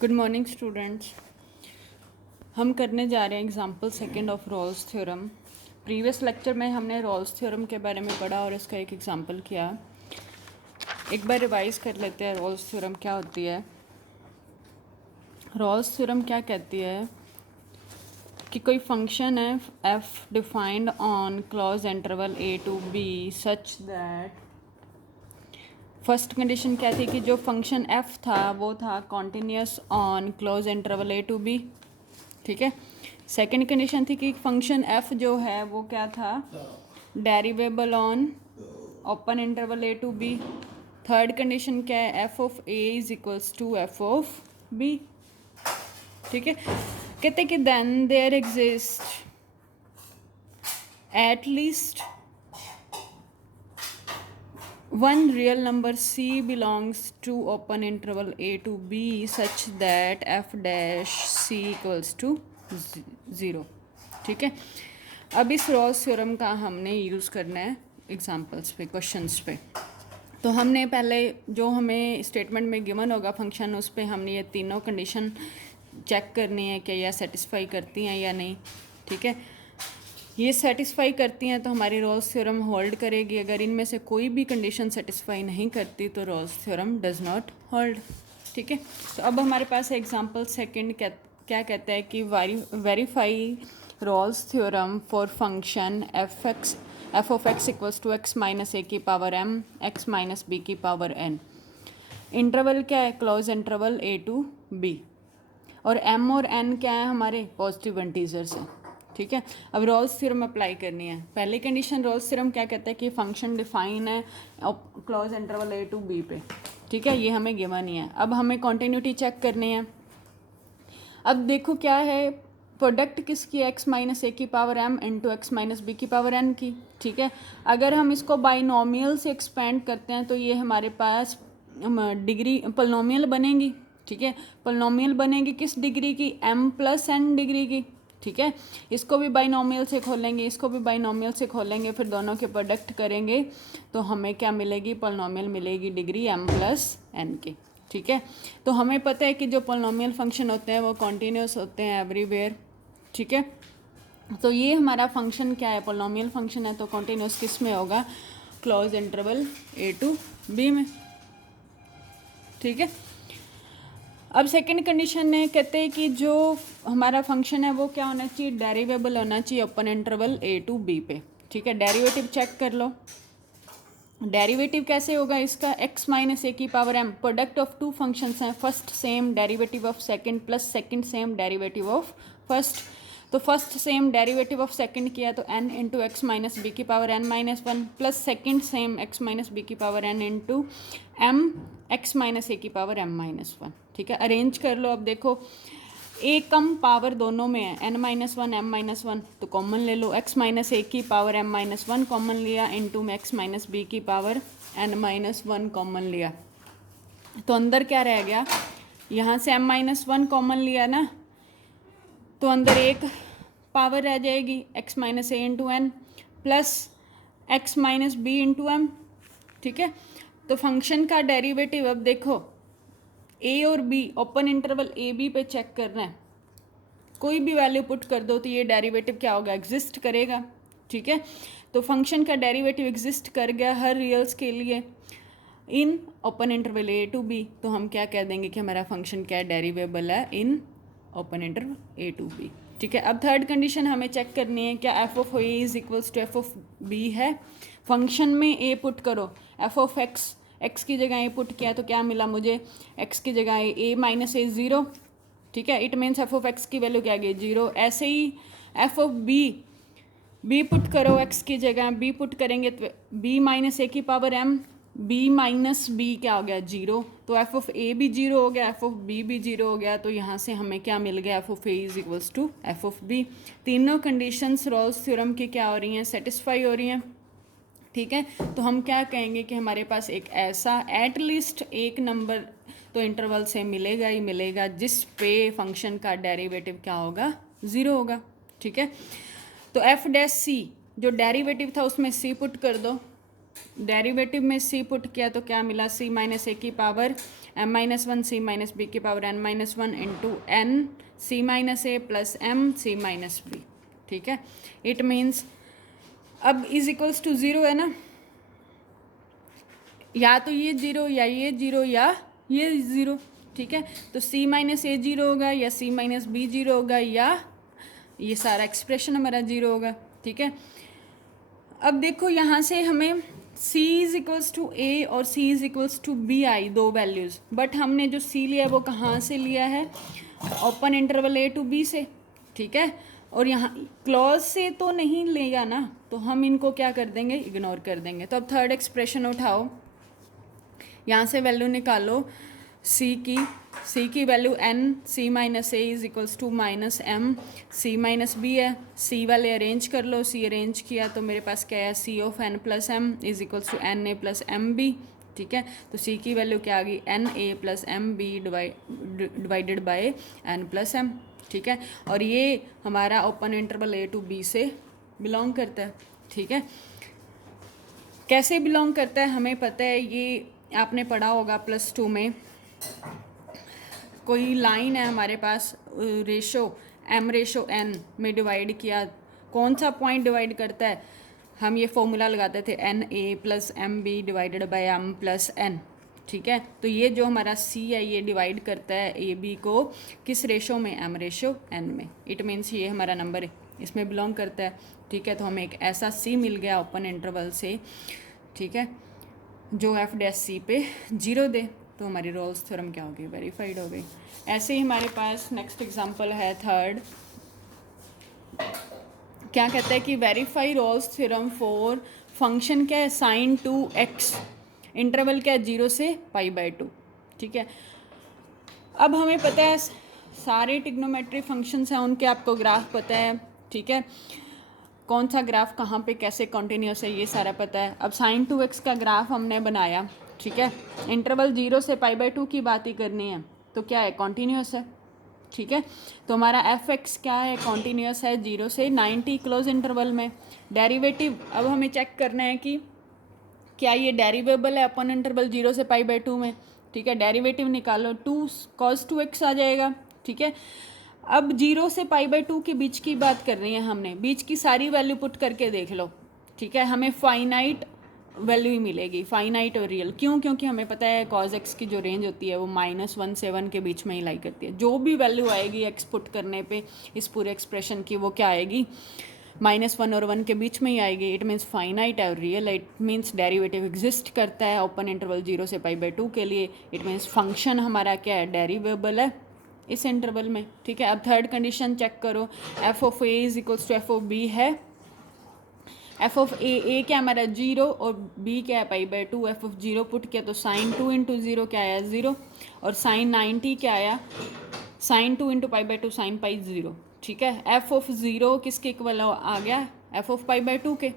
Good morning students. हम करने जा रहे हैं example second of Rolle's theorem. Previous lecture में हमने रोल्स थ्योरम के बारे में पढ़ा और इसका एक एग्जाम्पल किया। एक बार रिवाइज कर लेते हैं रोल्स थ्योरम क्या होती है। रोल्स थ्योरम क्या कहती है कि कोई फंक्शन है F defined on close interval A to B such that first condition क्या थी कि जो फंक्शन एफ था वो था continuous on close interval A to B. ठीक है। सेकंड कंडीशन थी कि फंक्शन एफ जो है वो क्या था, derivable on open interval A to B. Third condition क्या है, F of A is equals to F of B. ठीक है। कहते कि then there exist at least one real number c belongs to open interval a to b such that f dash c equals to 0। ठीक है। अब इस Rolle's theorem का हमने यूज़ करना है एग्जांपल्स पे, क्वेश्चंस पे। तो हमने पहले जो हमें स्टेटमेंट में गिवन होगा फंक्शन, उस पर हमने ये तीनों कंडीशन चेक करनी है कि यह सेटिस्फाई करती हैं या नहीं। ठीक है। ये सेटिस्फाई करती हैं तो हमारी रोल्स थ्योरम होल्ड करेगी। अगर इनमें से कोई भी कंडीशन सेटिस्फाई नहीं करती तो Rolle's theorem does not hold. ठीक है। तो अब हमारे पास एग्जांपल सेकंड क्या कहता है कि verify Rolle's theorem for function F of X equals to X minus A की power M X minus B की पावर एन। इंटरवल क्या है, close interval A to B, और एम और एन क्या है, हमारे पॉजिटिव इंटीजर्स हैं। ठीक है। अब रोल्स थ्योरम अप्लाई करनी है। पहली कंडीशन रोल्स थ्योरम क्या कहता है कि फंक्शन डिफाइन है close interval A to B पे। ठीक है। ये हमें गिवन ही है। अब हमें कॉन्टिन्यूटी चेक करनी है। अब देखो क्या है, प्रोडक्ट किसकी, एक्स माइनस ए की power M into X minus B की पावर एन की। ठीक है। अगर हम इसको बाइनोमियल से एक्सपेंड करते हैं तो ये हमारे पास डिग्री पोलिनोमियल बनेगी। ठीक है। पोलिनोमियल बनेगी किस डिग्री की, एम प्लस एन डिग्री की। ठीक है। इसको भी बाइनोमियल से खोलेंगे, इसको भी बाइनोमियल से खोलेंगे, फिर दोनों के प्रोडक्ट करेंगे तो हमें क्या मिलेगी, पोलिनोमियल मिलेगी डिग्री एम प्लस एन की। ठीक है। तो हमें पता है कि जो पोलिनोमियल फंक्शन होते हैं वो कॉन्टीन्यूस होते हैं एवरीवेयर। ठीक है। तो ये हमारा फंक्शन क्या है, पोलिनोमियल फंक्शन है, तो कॉन्टीन्यूस किस में होगा, close interval A to B में। ठीक है। अब सेकंड कंडीशन में कहते हैं कि जो हमारा फंक्शन है वो क्या होना चाहिए, डेरिवेबल होना चाहिए open interval A to B पे। ठीक है। डेरिवेटिव चेक कर लो। डेरिवेटिव कैसे होगा इसका, x माइनस ए की power m, product of two functions हैं, first same derivative of second plus second same derivative of first. तो first same derivative of second किया तो n into X minus B की power n minus one plus second same x minus B की power n into m X minus A की power m minus one. ठीक है। Arrange कर लो। अब देखो ए कम पावर दोनों में है, n minus one M minus one, तो कॉमन ले लो। x माइनस ए की power m minus one common लिया इंटू एक्स माइनस बी की power n minus one common लिया। तो अंदर क्या रह गया, यहाँ से m माइनस वन कॉमन लिया ना, तो अंदर एक पावर रह जाएगी x minus A into N plus X minus B into M. ठीक है। तो फंक्शन का डेरिवेटिव अब देखो ए और B, open interval A B पे चेक करना है। कोई भी वैल्यू पुट कर दो तो ये डेरिवेटिव क्या होगा, एग्जिस्ट करेगा। ठीक है। तो फंक्शन का डेरिवेटिव एग्जिस्ट कर गया हर रियल्स के लिए in open interval A to B, तो हम क्या कह देंगे कि हमारा फंक्शन क्या डेरिवेबल है in open interval A to B. ठीक है। अब थर्ड कंडीशन हमें चेक करनी है, क्या F of A is equals to F of B है। फंक्शन में ए पुट करो, एफ ऑफ एक्स, एक्स की जगह ए पुट किया तो क्या मिला मुझे, एक्स की जगह ए माइनस ए ज़ीरो। ठीक है। It means F of x की वैल्यू क्या गई, जीरो। ऐसे ही एफ ऑफ बी पुट करो, एक्स की जगह बी पुट करेंगे तो बी माइनस ए की power M, B minus B क्या हो गया, जीरो। तो एफ ऑफ ए भी जीरो हो गया, एफ ऑफ बी भी जीरो हो गया। तो यहाँ से हमें क्या मिल गया, F of A is equals to F of B. तीनों कंडीशंस रोल्स थ्योरम की क्या हो रही हैं, सेटिस्फाई हो रही हैं। ठीक है। तो हम क्या कहेंगे कि हमारे पास एक ऐसा एटलीस्ट एक नंबर तो इंटरवल से मिलेगा ही मिलेगा जिस पे फंक्शन का डेरिवेटिव क्या होगा, ज़ीरो होगा। ठीक है। तो एफ डैश सी, जो डेरिवेटिव था उसमें सी पुट कर दो, डेरिवेटिव में सी पुट किया तो क्या मिला, सी माइनस ए की पावर m-1 c-b की power n-1 into n c-a plus m c-b, ठीक है। इट मीन्स अब इज इक्वल्स टू 0 है ना, या तो ये 0 या ये 0 या ये 0, ठीक है। तो c-a 0 होगा या c-b 0 होगा या ये सारा एक्सप्रेशन हमारा 0 होगा, ठीक है। अब देखो यहाँ से हमें c is equals to a और c is equals to b आई दो वैल्यूज़, बट हमने जो c लिया है वो कहाँ से लिया है, open interval a to b से, ठीक है। और यहाँ क्लॉज से तो नहीं लेगा ना, तो हम इनको क्या कर देंगे, इग्नोर कर देंगे। तो अब थर्ड एक्सप्रेशन उठाओ, यहाँ से वैल्यू निकालो c की value n c-a is equals to -m c-b है। c वाले अरेंज कर लो, c अरेंज किया तो मेरे पास क्या है, c of n plus m is equals to na plus mb, ठीक है। तो c की वैल्यू क्या आ गई, na plus mb divided by n plus m, ठीक है। और ये हमारा open interval a to b से बिलोंग करता है, ठीक है। कैसे बिलोंग करता है हमें पता है, ये आपने पढ़ा होगा +2 में, कोई लाइन है हमारे पास, रेशो m/n में डिवाइड किया, कौन सा पॉइंट डिवाइड करता है, हम ये फॉर्मूला लगाते थे na plus mb divided bye m plus n, ठीक है। तो ये जो हमारा c है ये डिवाइड करता है ab को किस रेशो में, m/n में। इट मीन्स ये हमारा नंबर इसमें बिलोंग करता है, ठीक है। तो हमें एक ऐसा c मिल गया ओपन इंटरवल से, ठीक है, जो एफ डैश सी पे 0 दे, तो हमारी रोल्स थ्योरम क्या हो गई, वेरीफाइड हो गई। ऐसे ही हमारे पास नेक्स्ट एग्जांपल है थर्ड, क्या कहता है कि verify Rolle's theorem for function क्या है, sin 2x, इंटरवल क्या है 0 से π/2, ठीक है। अब हमें पता है सारे टिग्नोमेट्री फंक्शंस हैं उनके आपको ग्राफ पता है, ठीक है, कौन सा ग्राफ कहाँ पे कैसे कॉन्टीन्यूस है ये सारा पता है। अब sin 2x का ग्राफ हमने बनाया, ठीक है, इंटरवल 0 से π/2 की बात ही करनी है, तो क्या है, कॉन्टीन्यूस है, ठीक है। तो हमारा fx क्या है, कॉन्टीन्यूस है 0 से 90 क्लोज इंटरवल में। डेरिवेटिव अब हमें चेक करना है कि क्या ये डेरिवेबल है अपन इंटरवल 0 से π/2 में, ठीक है। डेरिवेटिव निकालो, 2 cos 2x आ जाएगा, ठीक है। अब 0 से π/2 के बीच की बात कर रही है हमने, बीच की सारी वैल्यू पुट करके देख लो, ठीक है, हमें फाइनाइट वैल्यू ही मिलेगी, फाइनाइट और रियल। क्यों, क्योंकि हमें पता है cos x की जो रेंज होती है वो -1 से 1 के बीच में ही लाई करती है। जो भी वैल्यू आएगी x पुट करने पे इस पूरे एक्सप्रेशन की, वो क्या आएगी, -1 और 1 के बीच में ही आएगी। इट मीन्स फाइनाइट है और real, it means derivative exist करता है ओपन इंटरवल 0 से π/2 के लिए। इट मीन्स फंक्शन हमारा क्या है, डेरिवेबल है इस इंटरवल में, ठीक है। अब थर्ड कंडीशन चेक करो, F of A is equals to F of B है, एफ ऑफ ए क्या हमारा 0 और बी क्या है π/2, एफ ऑफ 0 पुट किया तो sin 2 इंटू 0 क्या आया 0, और sin 90 क्या आया, sin 2 इंटू π/2 sin π 0, ठीक है। एफ ऑफ 0 किसके इक्वल आ गया, एफ ऑफ π/2 के,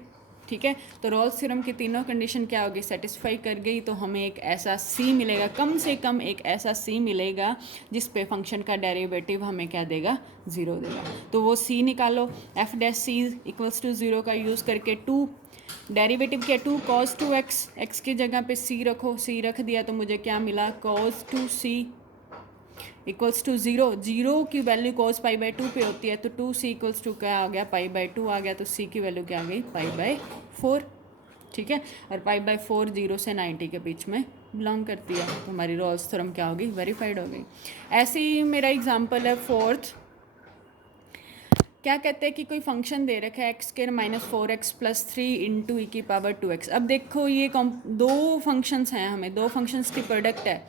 ठीक है। तो रोल्स थ्योरम की तीनों कंडीशन क्या होगी, सेटिस्फाई कर गई, तो हमें एक ऐसा c मिलेगा, कम से कम एक ऐसा c मिलेगा जिस पे फंक्शन का डेरिवेटिव हमें क्या देगा, 0 देगा। तो वो c निकालो, F dash C equals to 0 का यूज़ करके 2 डेरिवेटिव क्या 2 cos 2x, x की जगह पे c रखो, c रख दिया तो मुझे क्या मिला, cos 2c इक्वल्स टू 0, 0 की वैल्यू cos π/2 पे होती है, तो 2c इक्वल्स टू क्या आ गया, π/2 आ गया, तो c की वैल्यू क्या आ गई, π/4, ठीक है। और π/4 0 से 90 के बीच में बिलोंग करती है, तो हमारी रोल्स थ्योरम क्या होगी, वेरीफाइड हो गई। ऐसे ही मेरा एग्जांपल है फोर्थ, क्या कहते हैं कि कोई फंक्शन दे रखा है x² - 4x + 3 इंटू ई की पावर 2x। अब देखो ये दो फंक्शंस हैं, हमें दो फंक्शंस की प्रोडक्ट है।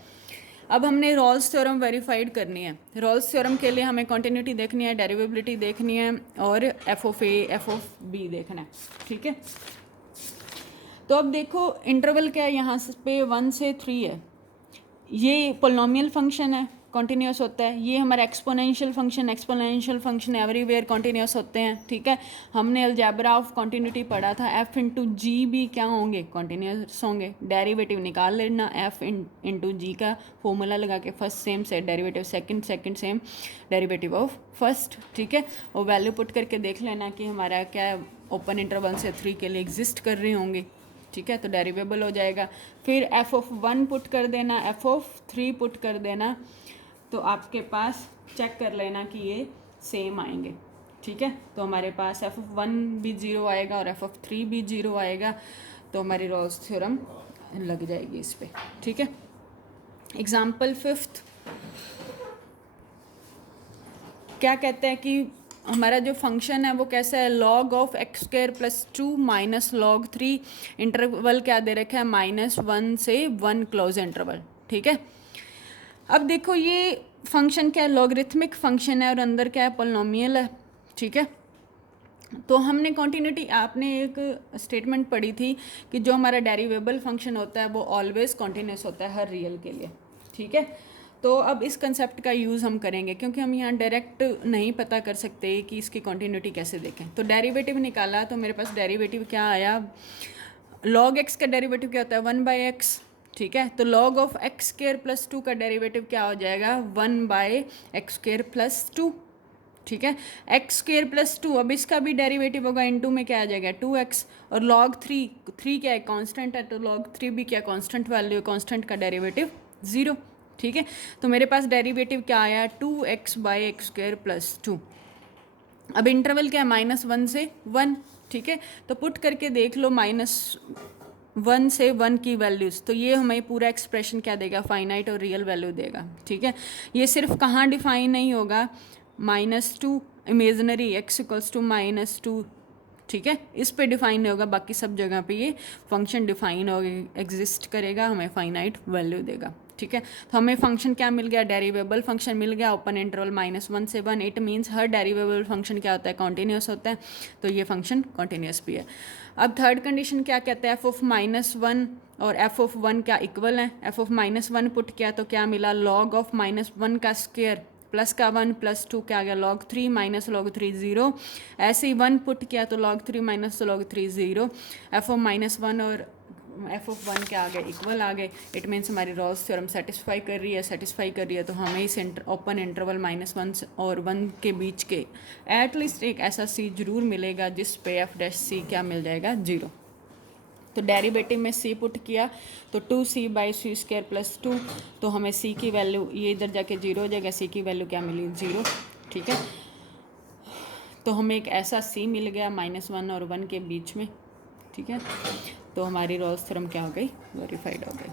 अब हमने रोल्स थ्योरम वेरीफाइड करनी है। रोल्स थ्योरम के लिए हमें कॉन्टिन्यूटी देखनी है, डेरिवेबिलिटी देखनी है, और F of A F of B देखना है, ठीक है। तो अब देखो इंटरवल क्या है, यहाँ पे 1 से 3 है, ये पोलिनोमियल फंक्शन है, कॉन्टीन्यूस होता है। ये हमारा एक्सपोनेंशियल फंक्शन एवरीवेयर कॉन्टीन्यूस होते हैं, ठीक है। हमने अलजेब्रा ऑफ कॉन्टीन्यूटी पढ़ा था, एफ इंटू जी भी क्या होंगे, कॉन्टीन्यूस होंगे। डेरिवेटिव निकाल लेना, एफ इंटू जी का फॉर्मूला लगा के, फर्स्ट सेम से derivative second same derivative of first, ठीक है। और वैल्यू पुट करके देख लेना कि हमारा क्या ओपन इंटरवल से 3 के लिए एग्जिस्ट कर रही होंगी, ठीक है, तो डेरिवेबल हो जाएगा। फिर एफ ऑफ 1 पुट कर देना, एफ ऑफ 3 पुट कर देना, तो आपके पास चेक कर लेना कि ये सेम आएंगे। ठीक है, तो हमारे पास एफ ऑफ 1 भी 0 आएगा और एफ ऑफ 3 भी 0 आएगा, तो हमारी रॉल्स थ्योरम लग जाएगी इस पर। ठीक है, एग्जाम्पल 5 क्या कहते हैं कि हमारा जो फंक्शन है वो कैसा है, log of x square plus 2 minus log 3, interval क्या दे रखा है -1 से 1 क्लोज इंटरवल। ठीक है, अब देखो ये फंक्शन क्या है, लॉगरिथमिक फंक्शन है और अंदर क्या है, पोलिनोमियल है। ठीक है, तो हमने कॉन्टीन्यूटी, आपने एक स्टेटमेंट पढ़ी थी कि जो हमारा डेरिवेबल फंक्शन होता है वो ऑलवेज कॉन्टीन्यूस होता है हर रियल के लिए। ठीक है, तो अब इस कंसेप्ट का यूज़ हम करेंगे क्योंकि हम यहाँ डायरेक्ट नहीं पता कर सकते कि इसकी कॉन्टीन्यूटी कैसे देखें। तो डेरिवेटिव निकाला, तो मेरे पास डेरिवेटिव क्या आया, लॉग एक्स का डेरिवेटिव क्या होता है 1/x। ठीक है, तो log of x square plus 2 का डेरिवेटिव क्या हो जाएगा 1/x स्क्वायर प्लस 2। ठीक है, एक्स स्क्वायर प्लस 2, अब इसका भी डेरिवेटिव होगा, इनटू में क्या आ जाएगा 2x, और लॉग 3 क्या है कांस्टेंट है, तो लॉग 3 भी क्या कांस्टेंट वैल्यू है, कांस्टेंट का डेरिवेटिव 0। ठीक है, तो मेरे पास डेरिवेटिव क्या आया 2x/x स्क्वायर प्लस 2। अब इंटरवल क्या है -1 से 1। ठीक है, तो पुट करके देख लो -1 से 1 की वैल्यूज़, तो ये हमें पूरा एक्सप्रेशन क्या देगा, फाइनाइट और रियल वैल्यू देगा। ठीक है, ये सिर्फ कहाँ डिफाइन नहीं होगा, -2 इमेजनरी x इक्वल्स टू -2। ठीक है, इस पे डिफाइन नहीं होगा, बाकी सब जगह पे ये फंक्शन डिफाइन हो एग्जिस्ट करेगा, हमें फाइनाइट वैल्यू देगा। ठीक है, तो हमें फंक्शन क्या मिल गया, डेरिवेबल फंक्शन मिल गया, ओपन इंटरवल -1 से 1। इट मीन्स हर डेरिवेबल फंक्शन क्या होता है, कॉन्टीन्यूस होता है, तो ये फंक्शन कॉन्टीन्यूस भी है। अब थर्ड कंडीशन क्या कहते हैं, एफ ऑफ -1 और एफ ऑफ 1 क्या इक्वल है। एफ ऑफ -1 पुट किया तो क्या मिला, लॉग ऑफ -1 का स्क्वायर प्लस का 1 प्लस 2 क्या आ गया log 3 माइनस log 3 0। ऐसे ही 1 पुट किया तो log 3 minus log 3 0। F of -1 और एफ ऑफ 1 क्या आ गए, इक्वल आ गए। इट मीन्स हमारी रॉल्स थ्योरम सेटिस्फाई कर रही है, तो हमें इस ओपन इंटरवल -1 और 1 के बीच के एटलीस्ट एक ऐसा सी जरूर मिलेगा जिस पे f' क्या मिल जाएगा 0। तो डेरिवेटिव में c पुट किया तो 2c/c स्क्वायर प्लस 2, तो हमें c की वैल्यू ये इधर जाके 0 हो जाएगा, c की वैल्यू क्या मिली 0। ठीक है, तो हमें एक ऐसा c मिल गया -1 और 1 के बीच में। ठीक है, तो हमारी रॉल्स थ्योरम क्या हो गई, वेरीफाइड हो गई।